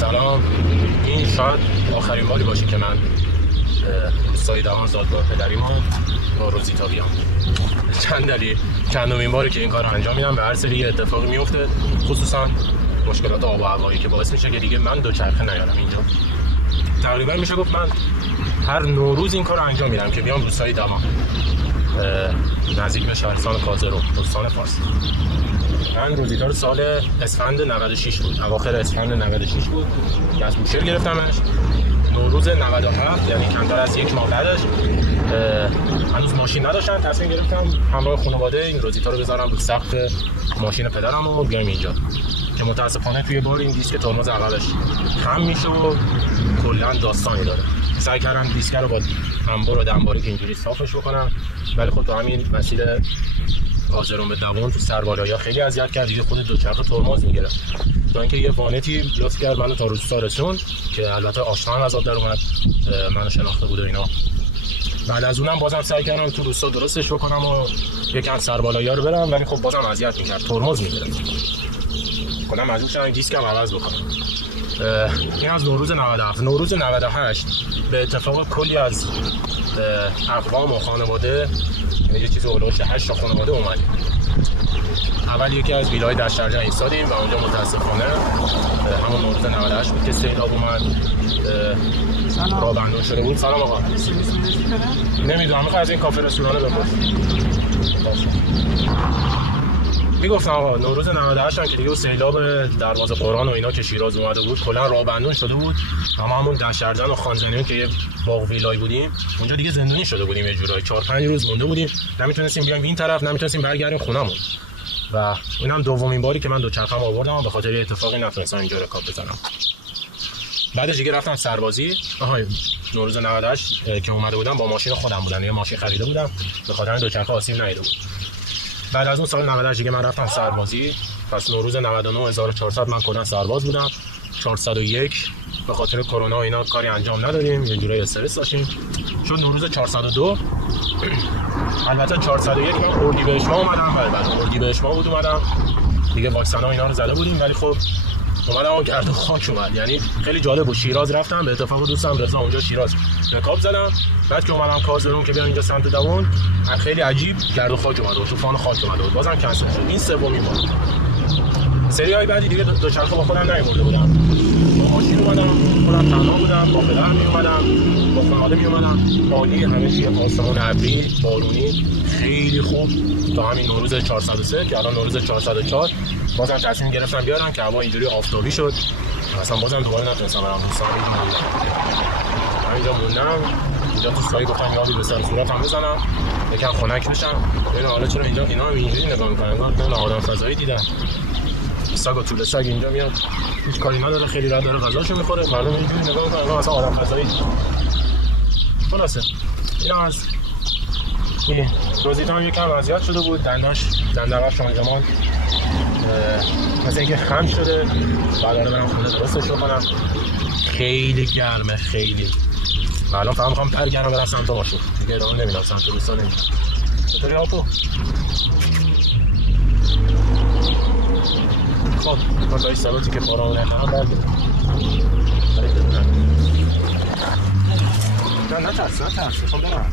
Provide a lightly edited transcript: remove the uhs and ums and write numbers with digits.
سلام. این شاید آخرین باری باشه که من روستای دهان زادگاه پدریمو با روزیتا بیام. چند دلیل، چندمین باری که این کار رو انجام میدم. به هر سری اتفاقی میفته، خصوصا مشکلات آب و هوایی که باعث میشه که دیگه من دوچرخه نیارم اینجا. تقریبا میشه گفت من هر نوروز این کار رو انجام میدم که بیام روستای دهان نزدیک به شهرستان کازرو، استان فارس. من روزیتا رو سال اسفند 96 بود، اواخر اسفند 96 بود که از بوشهر گرفتمش. نوروز 97 یعنی کمتر از یک ماه بعدش هنوز ماشین نداشتم، تصمیم گرفتم همراه خانواده این روزیتا رو بذارم رو سقف ماشین پدرم و بیام اینجا که متاسفانه توی بار این دیسک ترمز عقبش خم میشه و کلا داستانی داره. سعی کردم دیسک رو با انبار و دنباری که اینجوری صافش بکنم، ولی خب تو همین مسیر آزرون به دوون تو سربالایی خیلی اذیت کرد دیگه. خود دوچرخه ترمز میگرفت تا اینکه یه وانتی لطف کرد منو تا روستا رسوند که البته آشنا هم از آب در اومد، منو شناخته بود و اینا. بعد از اونم بازم سعی کردم تو روستا درستش بکنم و یکم سربالایی رو برم، ولی خب بازم اذیت میکرد، ترمز میگرفت. کلا مجبور شدم دیسکم عوض بکنم. این از نوروز 97. نوروز 98 به اتفاق کلی از اقوام و خانواده، یه چیزی اولوش 8 تا خانواده اومدیم. اول یکی از ویلای دشترجان ایستادیم و اونجا متاسفانه همون نوروز 98 بود که سیلاب اومد، راه بندون شده بود. سلام آقا. نمیدونم، میخوای از این کافه رستورانه بپرس. میگفتم آقا نوروز 98 هم که دیگه سیلاب دروازه قرآن و اینا که شیراز اومده بود، کلا راه بندون شده بود. همون دشترجان و خانزنیون که یه باغ ویلای بودیم اونجا دیگه زندونی شده بودیم، یه جورایی 4-5 روز مونده بودیم، نمیتونستیم بیایم این طرف، نمیتونستیم برگردیم خونمون. و اینم دومین باری که من دوچرخه‌ام آوردم، به خاطر اتفاقی نتونستم اینجا رکاب بزنم. بعدش دیگه رفتم سربازی. نوروز 98 که اومده بودم با ماشین خودم بودم، یه ماشین خریده بودم، به خاطر دوچرخه آسیب ندیده بود. بعد از اون سال 98 دیگه من رفتم سربازی. پس نوروز 99 1400 من کلا سرباز بودم. 401 به خاطر کرونا و اینا کاری انجام ندادیم، یه جورایی استرس داشتیم. شد نوروز 402. البته 401 من اردیبهشت ماه اومدم، بعد اردیبهشت ماه بود اومدم دیگه، واکسن ها اینا رو زده بودیم، ولی خب اومدم و گرد و خاک اومد. یعنی خیلی جالب بود. شیراز رفتم، به اتفاق دوستم رضا اونجا شیراز رکاب زدم. بعد که اومدم کازرون که بیام اینجا سمت دوون، خیلی عجیب گرد و خاک اومد و طوفان خاک اومد و بازم کنسل شد. این سومین بار. سریای بعدی دیگه دوچرخه با خودم نیاورده بودم، با ماشین اومدم، خودم تنها بودم، با پدر می اومدم، با خانواده می اومدم. عالی، همه چی آسمون ابری بارونی خیلی خوب تا همین نوروز 403 که الان نوروز 404 بازم تصمیم گرفتم بیارم که هوا اینجوری آفتابی شد. اصلا بازم دوباره نتونستم برام همینجا موندم. اینجا تو سایه گفتم یادی به سر صورتم بزنم یکم خنک بشم. ببین حالا چرا اینجا اینا هم اینجوری نگاه میکنن، انگار آدم فضایی دیدن. سگ و طول سگ اینجا میاد، هیچ کاری نداره، خیلی راحت داره غذاشو میخوره. مردم اینجوری نگاه میکنن اصلا آدم فضایی. خلاصه اینا از این روزیتا هم یکم اذیت شده بود، دندقش شانزمان مثلا اینکه خم شده. بعد برم خونه درستش بکنم. خیلی گرمه، خیلی. و الان فقط میخوام برگردم برم سمت ماشین دیگه، ادامه نمیدم سمت روستا نمیدم. چطوری آپو؟ خب بالای سلاتی که پارامون هم برگردم. نه ترس، میخوام برم.